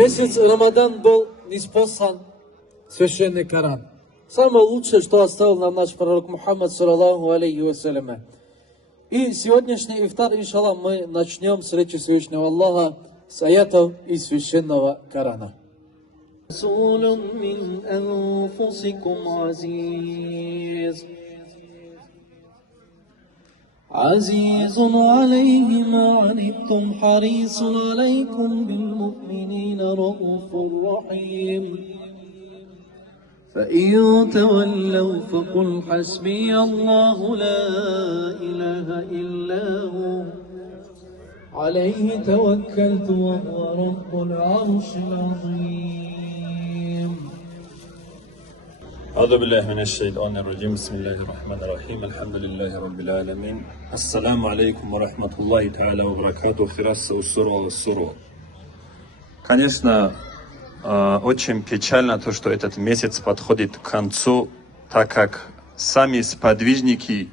Месяц Рамадан был ниспослан священный Коран. Самое лучшее, что оставил нам наш пророк Мухаммад, саллаллаху алейхи вассалям. И сегодняшний ифтар, иншаллах, мы начнем с речи Всевышнего Аллаха, с аятов из священного Корана. رسول من أنفسكم عزيز عليه ما عنتم حريص عليكم بالمؤمنين رؤوف رحيم فإن تولوا فقل حسبي الله لا إله إلا هو عليه توكلت وهو رب العرش العظيم. أعوذ بالله من الشيطان الرجيم. بسم الله الرحمن الرحيم. الحمد لله رب العالمين. السلام عليكم ورحمة الله تعالى وبركاته. Хирас Суру. Конечно, очень печально то, что этот месяц подходит к концу, так как сами сподвижники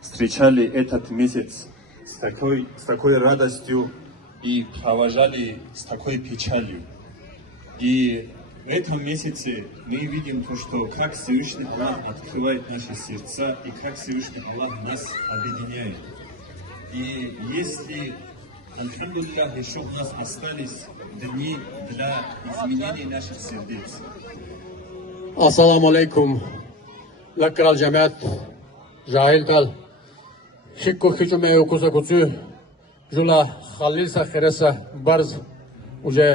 встречали этот месяц с такой радостью и провожали с такой печалью. И в этом месяце мы видим то, что как Всевышний Аллах открывает наши сердца и как Всевышний Аллах нас объединяет. И если, альхамдулиллах, еще у нас остались дни для изменения наших сердец. Assalamu alaikum. Lakral Jamiat, Jahil Tal, Shikko Hijume Ukusa Kutsu, Jula Khalilsa Kheresa Barz, Uje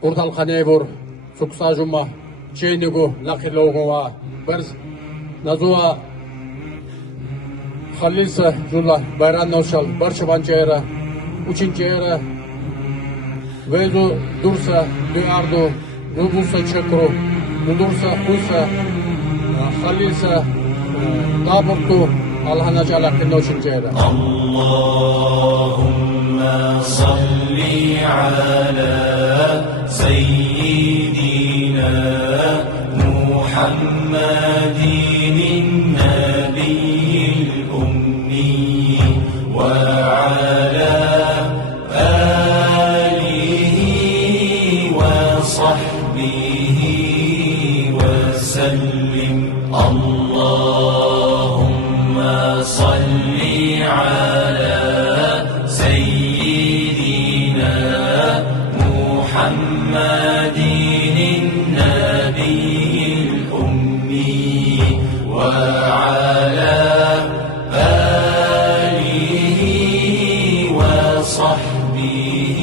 Urtal Khanevur, Suksa Juma, Chenigu, Lakhilogova, Barz, Nazua Khalilsa Jula, Bayran Noshal, Barshavanchera, Uchinchera, Vezu Dursa, Duardo, Dudusa Chakro, Dudusa Husa, Khalilsa, Taburtu, Allah Jalla Kinoshinchera. Allahumma salli ala Sayyidina Muhammadin Nabiyil Ummi wa ala وصحبه وسلم اللهم صل على سيدنا محمد النبي الأمي وعلى آله وصحبه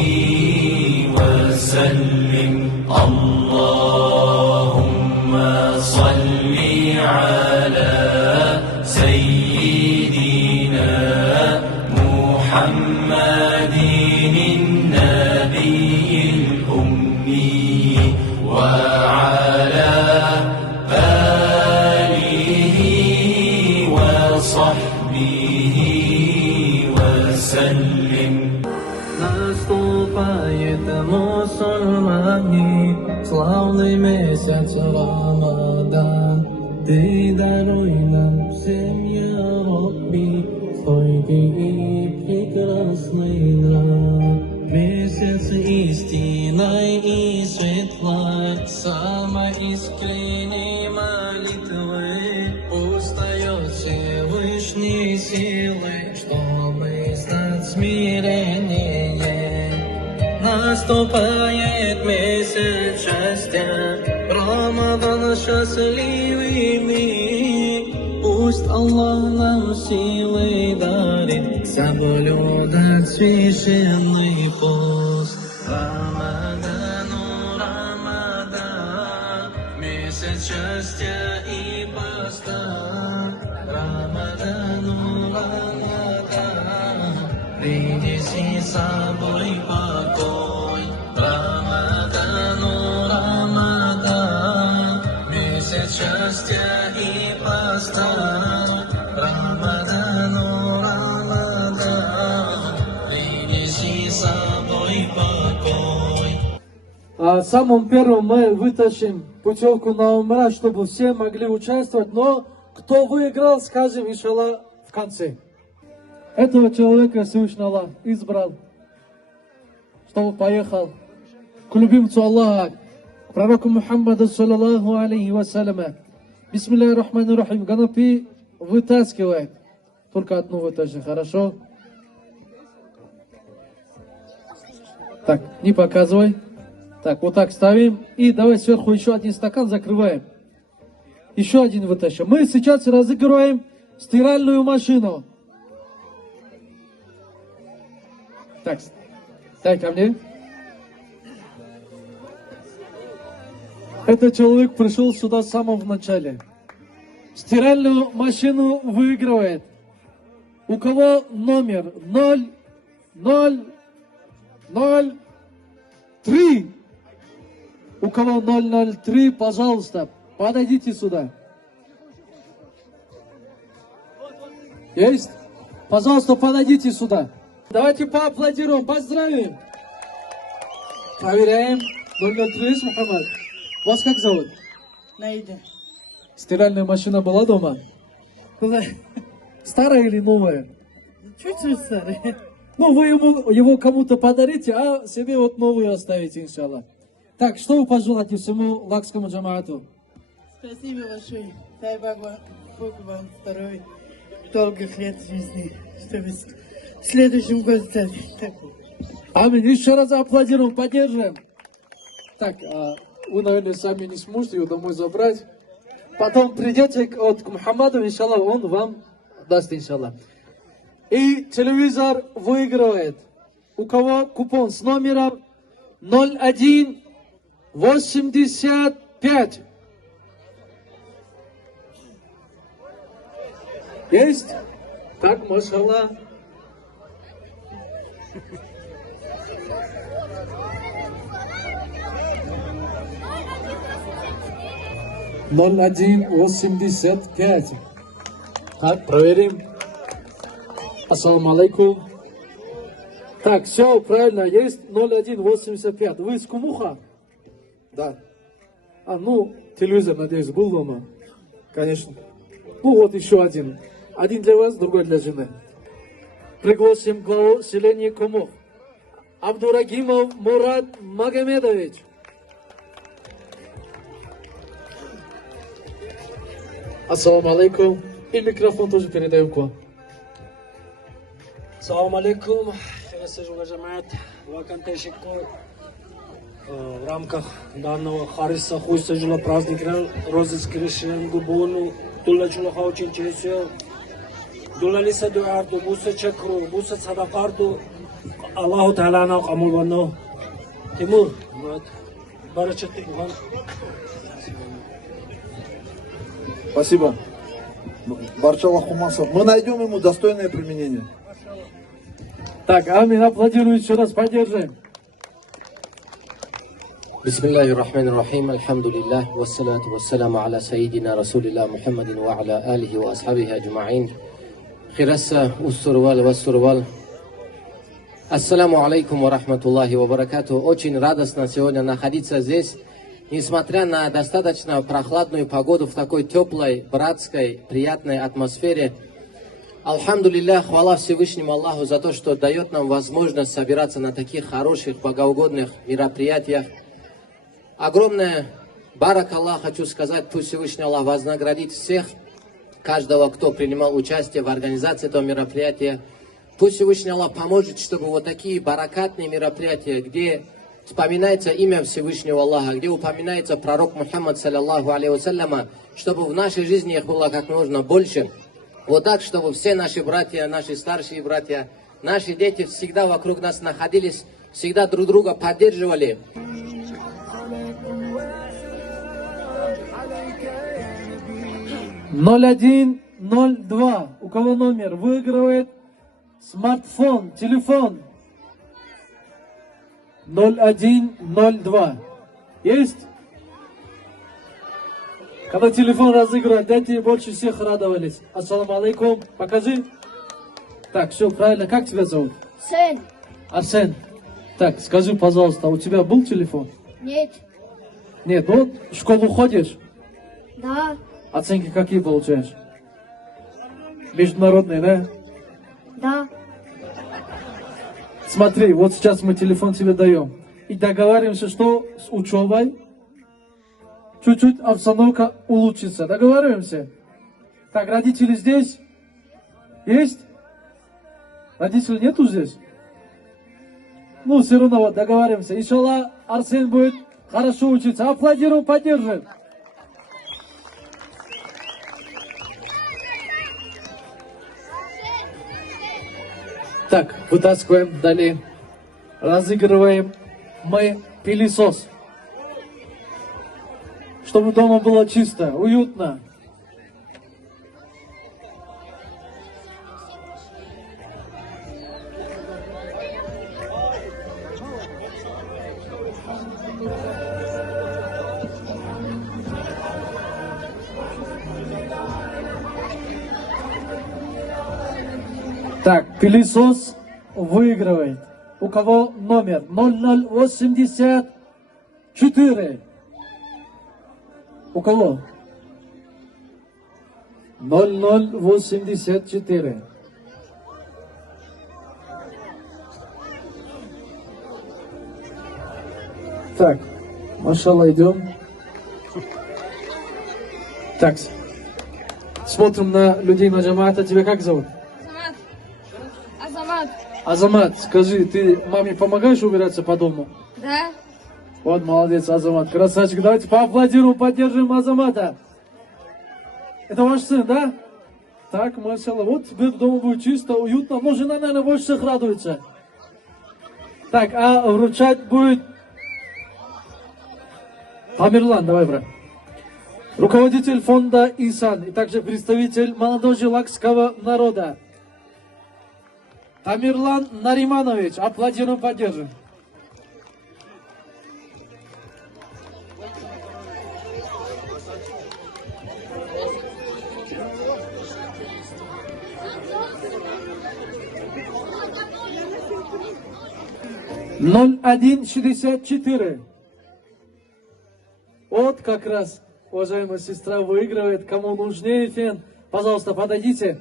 وسلم اللهم صل على سيدنا محمد النبي الأمي وعلى آله وصحبه وسلم. Наступает мусульмане, славный месяц Рамадан. Ты даруй нам всем, я Рабби, стойкий и прекрасный нам. Месяц истинной и светлой, самой искренней молитвы, устает Всевышней силы, чтобы стать смиреннее. Наступает месяц счастья, Рамадан счастливый мир. Пусть Аллах нам силы дарит соблюдать священный пост. Рамадану Рамадан, месяц счастья и поста. Рамадану Рамадан, принеси с собой покой. Рамадану Рамадан, месяц счастья и поста. Рамадану Рамадан, принеси с собой покой. Самым первым мы вытащим путевку на умра, чтобы все могли участвовать, но кто выиграл, скажем, иншаллах, в конце. Этого человека Всевышний Аллах избрал, чтобы поехал к любимцу Аллаха, пророку Мухаммаду саллаллаху алейхи вассаляма. Бисмиллахи рахмани рахим. Ганапи вытаскивает. Только одну вытащи, хорошо? Так, не показывай. Так, вот так ставим. И давай сверху еще один стакан закрываем. Еще один вытащим. Мы сейчас разыгрываем стиральную машину. Так, дай ко мне. Этот человек пришел сюда с самого начала. Стиральную машину выигрывает. У кого номер 003? У кого 003, пожалуйста, подойдите сюда. Есть? Пожалуйста, подойдите сюда. Давайте поаплодируем, поздравим. Проверяем. 003, Мухаммад. Вас как зовут? Наида. Стиральная машина была дома? Куда? Старая или новая? Чуть-чуть старый. Ну, вы его кому-то подарите, а себе вот новую оставите, иншаллах. Так, что вы пожелаете всему лакскому джамаату? Спасибо большое. Дай Бог вам здоровья, долгих лет жизни, чтобы в следующем году стать такой. Аминь. Еще раз аплодируем, поддержим. Так, вы, наверное, сами не сможете ее домой забрать. Потом придете к Мухаммаду, иншаллах, он вам даст, иншаллах. И телевизор выигрывает. У кого купон с номером 0185. Есть? Так, машаллах. Ноль 0185. Так, проверим. Ассаламу алейкум. Так, все правильно, есть 0185. Вы из Кумуха? Да, Ну, телевизор, надеюсь, был дома? Конечно. Ну, вот еще один. Один для вас, другой для жены. Пригласим главу селения Кумух. Абдурагимов Мурат Магомедович. Ассаламу алейкум. И микрофон тоже передаем к вам. Салам алейкум, Хирасажула Джамаат, Вакан Тешикур. В рамках данного Хариса Хуйсажула праздника розыгрышем Губону Дула Чулаха очень чесел. Дула Лиса Дуарду, Буса Чакру, Буса Садакарду, Аллаху Та'алана Камул Ванно. Тимур, Барачатик Ван. спасибо. Барчаллах Хумасов. Мы найдем ему достойное применение. Так, амин, аплодируем еще раз, поддержим. بسم الله الرحمن الرحيم الحمد لله والصلاة والسلام على سيدنا رسول الله محمد وعلى آله وأصحابه أجمعين خراسة والسروال والسروال. Ассаламу алейкум ва рахматуллахи ва баракату. Очень радостно сегодня находиться здесь, несмотря на достаточно прохладную погоду в такой теплой, братской, приятной атмосфере. Алхамдулиллах, хвала Всевышнему Аллаху за то, что дает нам возможность собираться на таких хороших, богоугодных мероприятиях. Огромное барак Аллах хочу сказать, пусть Всевышний Аллах вознаградит всех, каждого, кто принимал участие в организации этого мероприятия. Пусть Всевышний Аллах поможет, чтобы вот такие баракатные мероприятия, где вспоминается имя Всевышнего Аллаха, где упоминается пророк Мухаммад, саллаллаху алейхи вассаляма, чтобы в нашей жизни их было как можно больше. Вот так, чтобы все наши братья, наши старшие братья, наши дети всегда вокруг нас находились, всегда друг друга поддерживали. Ноль 0102. У кого номер? Выигрывает смартфон, телефон. 0102. Есть? Когда телефон разыгрывают, дети больше всех радовались. Ассаламу алейкум. Покажи. Так, все правильно. Как тебя зовут? Сын. Арсен. Так, скажи, пожалуйста, у тебя был телефон? Нет. Нет, ну вот в школу ходишь? Да. Оценки какие получаешь? Международные, да? Да. Смотри, вот сейчас мы телефон тебе даем. и договариваемся, что с учебой чуть-чуть обстановка улучшится. Договариваемся? Так, родители здесь? Есть? Родителей нету здесь? Ну, все равно вот договариваемся. Иншаллах, Арсен будет хорошо учиться. Аплодируем, поддержим. Так, вытаскиваем далее. Разыгрываем мы пылесос. Чтобы дома было чисто, уютно. Так, пылесос выигрывает. У кого номер? 0084. У кого? 0084. Так, машалла, идем. Так, смотрим на людей на джамаата. Тебя как зовут? Азамат. Азамат, скажи, ты маме помогаешь убираться по дому? Да. Вот, молодец, Азамат, красавчик. Давайте поаплодируем, поддержим Азамата. Это ваш сын, да? Так, машалла, вот теперь дома будет чисто, уютно. Но жена, наверное, больше всех радуется. Так, а вручать будет Тамерлан, давай, брат. Руководитель фонда «Инсан» и также представитель молодежи-лакского народа. Тамерлан Нариманович, аплодируем, поддержим. Ноль 0164. Вот как раз, уважаемая сестра, выигрывает. Кому нужнее фен, пожалуйста, подойдите.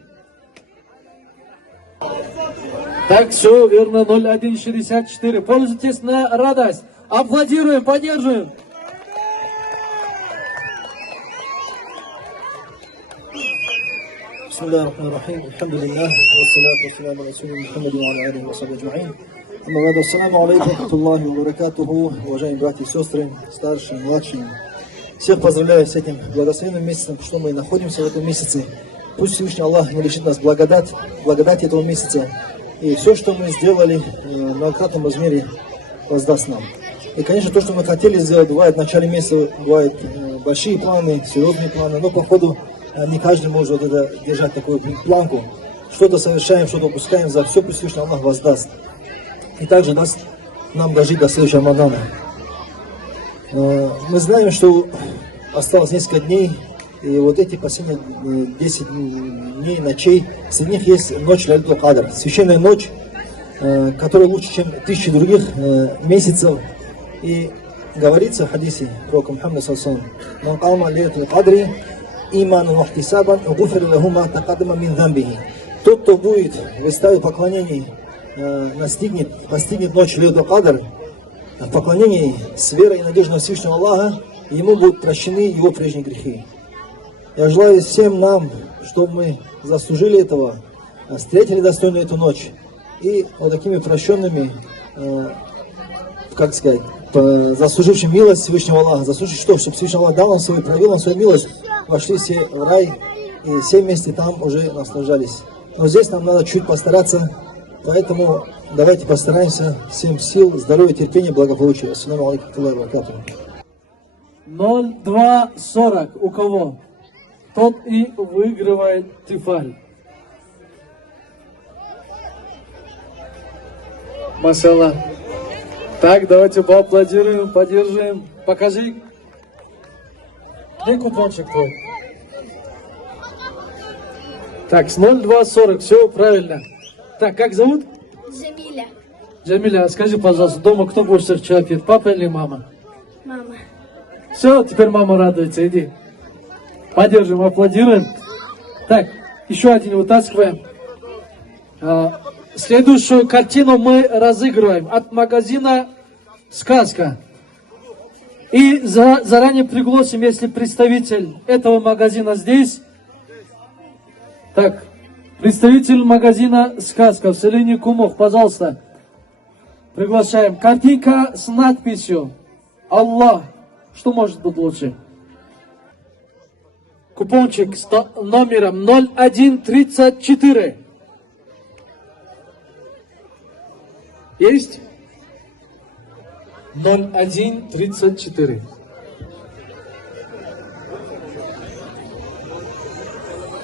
Так, все верно, 0164. Пользуйтесь на радость. Аплодируем, поддерживаем. بسم الله الرحمن الرحيم الحمد لله والصلاة والسلام على رسول محمد وعلى آله وصحبه أجمعين. أما بعد, ассаламу алейкум рахматуллахи ва баракатуху, уважаемые братья и сестры, старшие, младшие. Всех поздравляю с этим благословенным месяцем, что мы находимся в этом месяце. Пусть Всевышний Аллах не лишит нас благодать этого месяца. И все, что мы сделали в многократном размере, воздаст нам. И, конечно, то, что мы хотели сделать, бывает в начале месяца, бывают большие планы, серьезные планы, но, походу, не каждый может это держать такую планку. Что-то совершаем, что-то упускаем, за все Всевышний Аллах воздаст. И также даст нам дожить до следующего Рамадана. Мы знаем, что осталось несколько дней, и вот эти последние 10 дней, ночей, среди них есть ночь Лайлятуль Кадр, священная ночь, которая лучше, чем 1000 других месяцев. И говорится в хадисе пророка Мухаммада саллаллаху алейхи ва саллям: «Ман кама Лайлятуль Кадри иману ва ихтисабан гуфира лаху ма тақаддама мин замбихи». Тот, кто будет в эстаде поклонений, постигнет ночь Лайлятуль Кадр в поклонении с верой и надеждой на Всевышнего Аллаха, и ему будут прощены его прежние грехи. Я желаю всем нам, чтобы мы заслужили этого, встретили достойно эту ночь, и вот такими прощенными, как сказать, заслужившим милость Всевышнего Аллаха, заслужившим что, чтобы Всевышний Аллах дал нам свою, проявил нам свою милость, вошли все в рай, и все вместе там уже наслаждались. Но здесь нам надо чуть постараться, поэтому давайте постараемся всем сил, здоровья, терпения, благополучия. Ассаламу алейкум ва баракатуху. 0240. У кого? Тот и выигрывает тифаль. Машаллах. Так, давайте поаплодируем, поддержим. Покажи. Где купончик твой? Так, с 0240, все правильно. Так, как зовут? Джамиля. Джамиля, скажи, пожалуйста, дома кто больше всех чай пьет, папа или мама? Мама. Все, теперь мама радуется, иди. Поддержим, аплодируем. Так, еще один вытаскиваем. Следующую картину мы разыгрываем от магазина сказка. И заранее пригласим, если представитель этого магазина здесь. Так, представитель магазина «Сказка» в селении Кумох, пожалуйста. Приглашаем. Картинка с надписью «Аллах». Что может быть лучше? Купончик с номером 0134. Есть? 0134.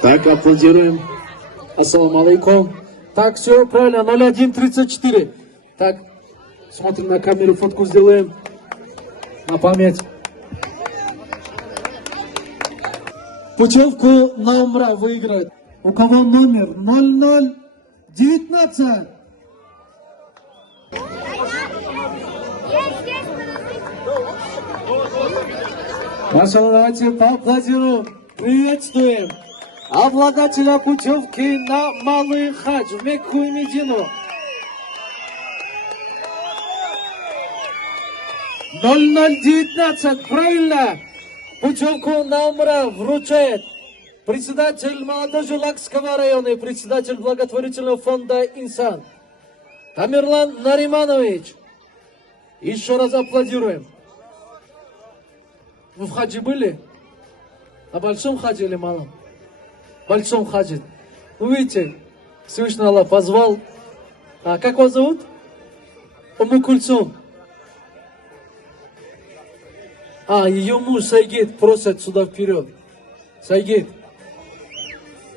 Так, аплодируем. Ассаламу алейкум. Так, все правильно, 0134. Так, смотрим на камеру, фотку сделаем. На память. Путевку на умра выиграет. У кого номер 0019? Машалlah, давайте поаплодируем. Приветствуем обладателя путевки на Малый Хадж в Мекку и Медину. 0019, правильно. Путевку на умра вручает председатель молодежи Лакского района и председатель благотворительного фонда «Инсан» Тамерлан Нариманович. Еще раз аплодируем. Вы в хаджи были? На большом хаджи или малом? Большом хаджи. Вы видите, Всевышний Аллах позвал. А как вас зовут? Уму Кульсум. Ее муж Сайгид просит сюда вперед. Сайгид.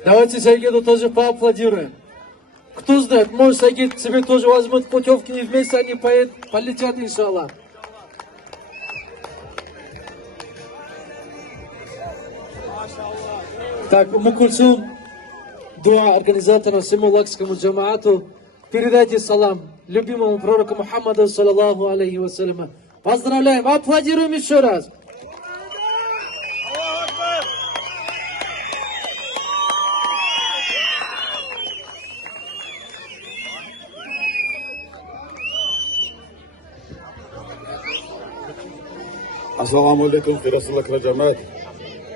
Давайте Сайгиду тоже поаплодируем. Кто знает, может Сайгид к себе тоже возьмут путевки и вместе они полетят, иншаллах. Так, Уму Кульсум, дуа организатора всему лакскому джамаату, передайте салам любимому пророку Мухаммаду, саллаллаху алейхи вассаляма. Поздравляем, аплодируем еще раз. Assalomu alaykum Rasululloh jamoat.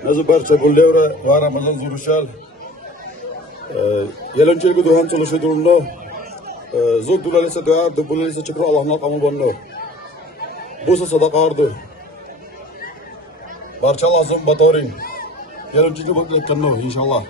Nazu barcha gullevra va Ramazon zurishal. Yelanchilgu duhan chulushi durumno. Zud dulalisa duar dulalisa chikro Allohning qamu bonno. Busa sadaqa ardu. Barcha lazım batoring. Yelanchilgu baklayotganno inshaalloh.